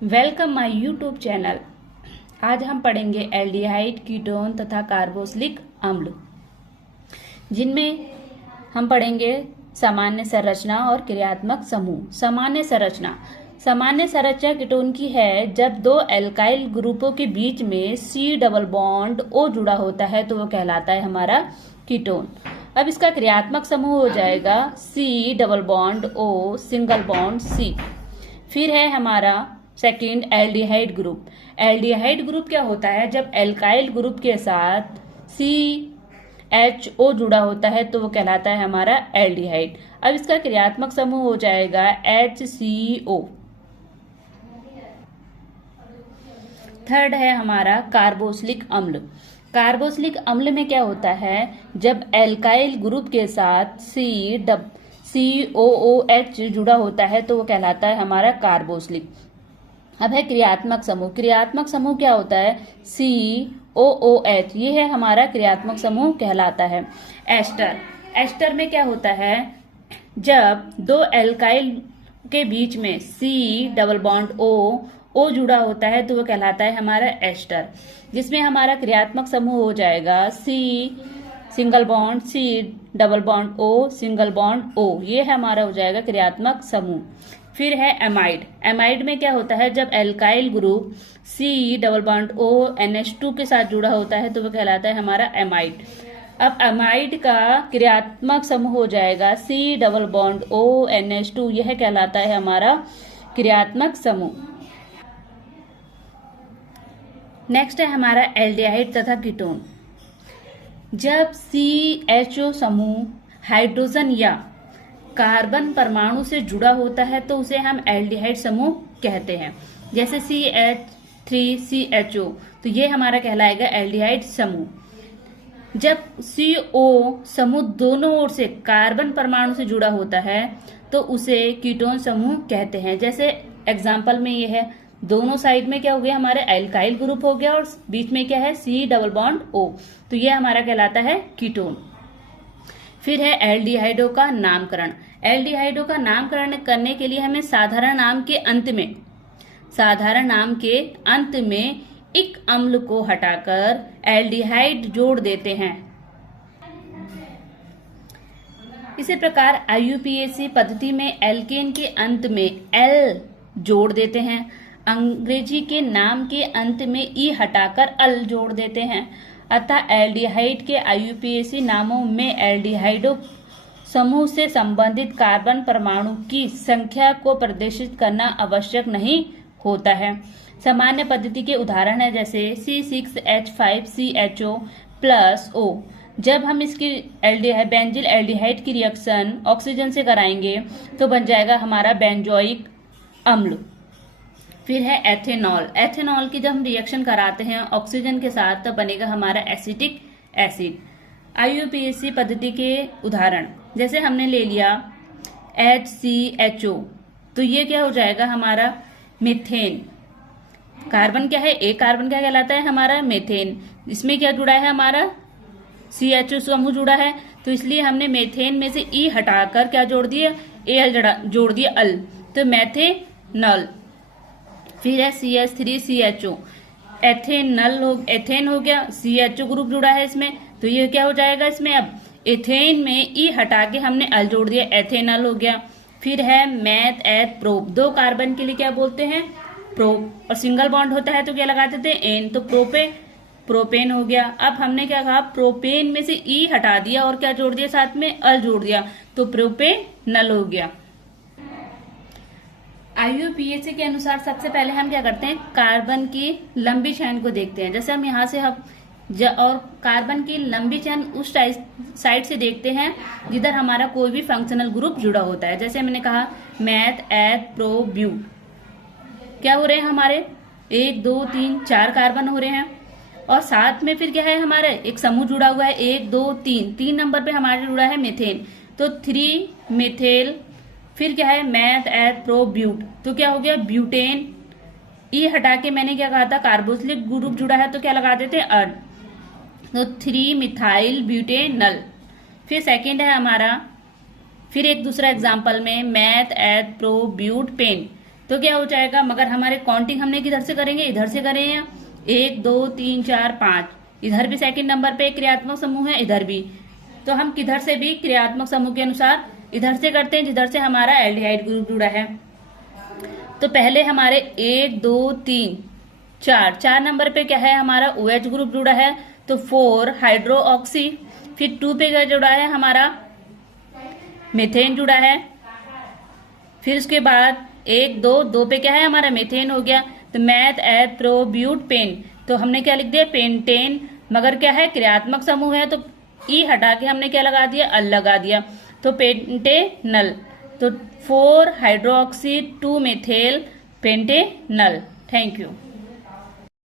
Welcome my YouTube channel. आज हम पढ़ेंगे एल्डिहाइड, कीटोन तथा कार्बोक्सिलिक अम्ल, जिनमें हम पढ़ेंगे सामान्य संरचना और क्रियात्मक समूह। सामान्य संरचना कीटोन की है जब दो एल्काइल ग्रुपों के बीच में C डबल बॉन्ड O जुड़ा होता है तो वो कहलाता है हमारा कीटोन। अब इसका क्रियात्मक समूह हो जाएगा C double bond O single bond C। फिर है हमारा second aldehyde group. Aldehyde group क्या होता है? जब एल्काइल ग्रुप के साथ CHO जुड़ा होता है तो वो कहलाता है हमारा एल्डिहाइड। अब इसका क्रियात्मक समूह हो जाएगा HCO। थर्ड है हमारा कार्बोक्सिलिक अम्ल। कार्बोक्सिलिक अम्ल में क्या होता है? जब एल्काइल ग्रुप के साथ COOH जुड़ा होता है तो वो कहलाता है हमारा कार्बोक्सिलिक। अब है क्रियात्मक समूह। क्रियात्मक समूह क्या होता है? COOH, ये है हमारा क्रियात्मक समूह कहलाता है। एस्टर में क्या होता है? जब दो एल्काइल के बीच में C डबल बॉन्ड O जुड़ा होता है तो वो कहलाता है हमारा एस्टर, जिसमें हमारा क्रियात्मक समूह हो जाएगा C single bond C double bond O single bond O। ये है हमारा हो जाएगा क्रियात्मक समूह। फिर है एमाइड। एमाइड में क्या होता है? जब alkyl group C double bond O NH2 के साथ जुड़ा होता है तो वो कहलाता है हमारा एमाइड। अब एमाइड का क्रियात्मक समूह हो जाएगा C double bond O NH2, यह कहलाता है हमारा क्रियात्मक समूह। नेक्स्ट है हमारा एल्डिहाइड तथा कीटोन। जब CHO समूह हाइड्रोजन या कार्बन परमाणु से जुड़ा होता है तो उसे हम एल्डिहाइड समूह कहते हैं। जैसे CH3CHO, तो ये हमारा कहलाएगा एल्डिहाइड समूह। जब CO समूह दोनों ओर से कार्बन परमाणु से जुड़ा होता है तो उसे कीटोन समूह कहते हैं। जैसे एग्जाम्पल में ये है, दोनों साइड में क्या हो गया? हमारे एल्काइल ग्रुप हो गया और बीच में क्या है? C डबल बॉन्ड O, तो ये हमारा कहलाता है कीटोन। फिर है एल्डिहाइडों का नामकरण। एल्डिहाइडों का नामकरण करने के लिए हमें साधारण नाम के अंत में इक अम्ल को हटाकर एल्डिहाइड जोड़ देते हैं। इसी प्रकार IUPAC पद्धति में एल्केन के अंत में L जोड़ देते हैं। अंग्रेजी के नाम के अंत में E हटाकर अल जोड़ देते हैं। अतः एल्डिहाइड के IUPAC नामों में एल्डिहाइडो समूह से संबंधित कार्बन परमाणु की संख्या को प्रदर्शित करना आवश्यक नहीं होता है। सामान्य पद्धति के उदाहरण है जैसे C6H5CHO प्लस O। जब हम इसकी बेंजिल एल्डिहाइड की रिएक्शन ऑक्सीजन से कराएंगे तो बन जाएगा हमारा बेंजोइक अम्ल। फिर है एथेनॉल। एथेनॉल की जब हम रिएक्शन कराते हैं ऑक्सीजन के साथ तब बनेगा हमारा एसिटिक एसिड। IUPAC पद्धति के उदाहरण जैसे हमने ले लिया HCHO, तो ये क्या हो जाएगा? हमारा मीथेन। कार्बन क्या है? एक कार्बन क्या कहलाता है? हमारा मीथेन। इसमें क्या जुड़ा है? हमारा CHO समूह जुड़ा है, तो इसलिए हमने मीथेन में से E हटाकर क्या जोड़ दिया? जोड़ दिया अल, तो मैथेनॉल। फिर है CH3CHO, एथेन हो गया, CHO ग्रुप जुड़ा है इसमें, तो ये क्या हो जाएगा? इसमें अब एथेन में E हटा के हमने अल जोड़ दिया, एथेनॉल हो गया। फिर है मैथ एथ प्रोप। दो कार्बन के लिए क्या बोलते हैं? प्रोप, और सिंगल बॉन्ड होता है तो क्या लगाते थे? एन, तो प्रोपेन हो गया। अब हमने क्या कहा? प्रोपेन में से E हटा दिया और क्या जोड़ दिया? साथ में अल जोड़ दिया, तो प्रोपेनल हो गया। IUPAC के अनुसार सबसे पहले हम क्या करते हैं? कार्बन की लंबी चेन को देखते हैं। जैसे हम यहाँ से और कार्बन की लंबी चेन उस साइड से देखते हैं जिधर हमारा कोई भी फंक्शनल ग्रुप जुड़ा होता है। जैसे मैंने कहा मैथ एथ प्रो ब्यूट, क्या हो रहे हैं? हमारे 1 2 3 4 कार्बन हो रहे हैं, और साथ में फिर क्या है? हमारे एक समूह जुड़ा हुआ है 1 2 3। 3 नंबर पे हमारे जुड़ा है मीथेन, तो 3 मिथेल। फिर क्या है? मैथ एथ प्रो ब्यूट, तो क्या हो गया? ब्यूटेन। E हटा के मैंने क्या कहा था? कार्बोक्सिलिक ग्रुप जुड़ा है तो क्या लगा देते? अर्ड, तो 3 मिथाइल ब्यूटेनल। फिर सेकंड है हमारा, फिर एक दूसरा एग्जांपल में मैथ एथ प्रो ब्यूट पेन। तो क्या हो जाएगा, मगर हमारे काउंटिंग हमने किधर से करेंगे, इधर से करें, 1 2 3 4 5, इधर भी सेकंड नंबर पे क्रियात्मक समूह है, इधर भी, तो हम किधर से भी क्रियात्मक समूह के अनुसार इधर से करते हैं जिधर से हमारा एल्डिहाइड ग्रुप जुड़ा है। तो पहले हमारे 1 2 3 4 नंबर पे क्या है, हमारा OH ग्रुप जुड़ा है, तो 4 हाइड्रो ऑक्सी, फिर 2 पे क्या जुड़ा है, हमारा मीथेन जुड़ा है, फिर उसके बाद 1 2 पे क्या है, हमारा मीथेन हो गया, तो मैथ एथ प्रो ब्यूट पेन, तो हमने क्या लिख दिया, पेंटेन, मगर क्या है क्रियात्मक समूह है तो ई हटा के हमने क्या लगा दिया, अल लगा दिया, तो पेंटेनल, तो 4 हाइड्रोक्सी 2 मेथेल पेंटेनल। Thank you.